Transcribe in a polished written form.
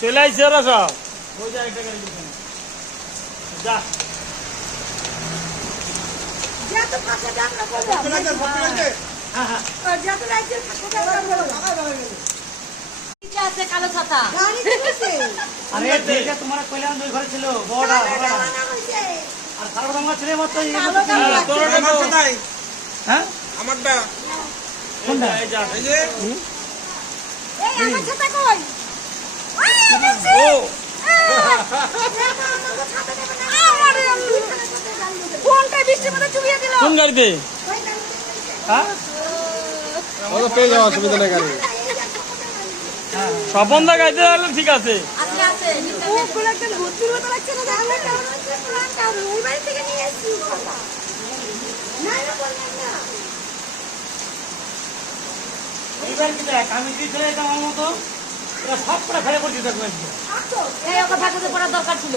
চলে আইছে ওরা সব ওই যে একটা গাড়ি দিছেন যা যা তো পাশে দাম না বললাম হ্যাঁ হ্যাঁ যা তো রাইতে পাশে দাম না বললাম নিচে আছে কালো ছাতা গাড়িতে বসে আরে দেখে তোমার কইলাম দুই ঘরে ছিল বড়টা কালো না হইছে আর কালো রঙা ছেলে মত এই কালো কালো তোরটা তো হ্যাঁ আমারটা কোনটা এই যা এই যে এই আমার ছাতা কই ও ফোনটা বৃষ্টির মধ্যে চুবিয়ে দিল কোন গাড়িতে হ্যাঁ পেয়ে যাওয়া অসুবিধা নেই গাড়ি স্বপনদা গাইতে তাহলে ঠিক আছে আছে আছে নিচে ও গুলো একটা ভূতের মতো লাগছে না জানলে কারণ হচ্ছে প্ল্যান কারণ ওই বাড়ি থেকে নিয়ে এসেছি কথা না না বললাম না এইবার কি দেখ আমি কি চলে যেতাম আমার মতো এরা সব করে ফেলে পড়তে থাকবেন আসো এই ওকে ভাগাতে পড়ার দরকার ছিল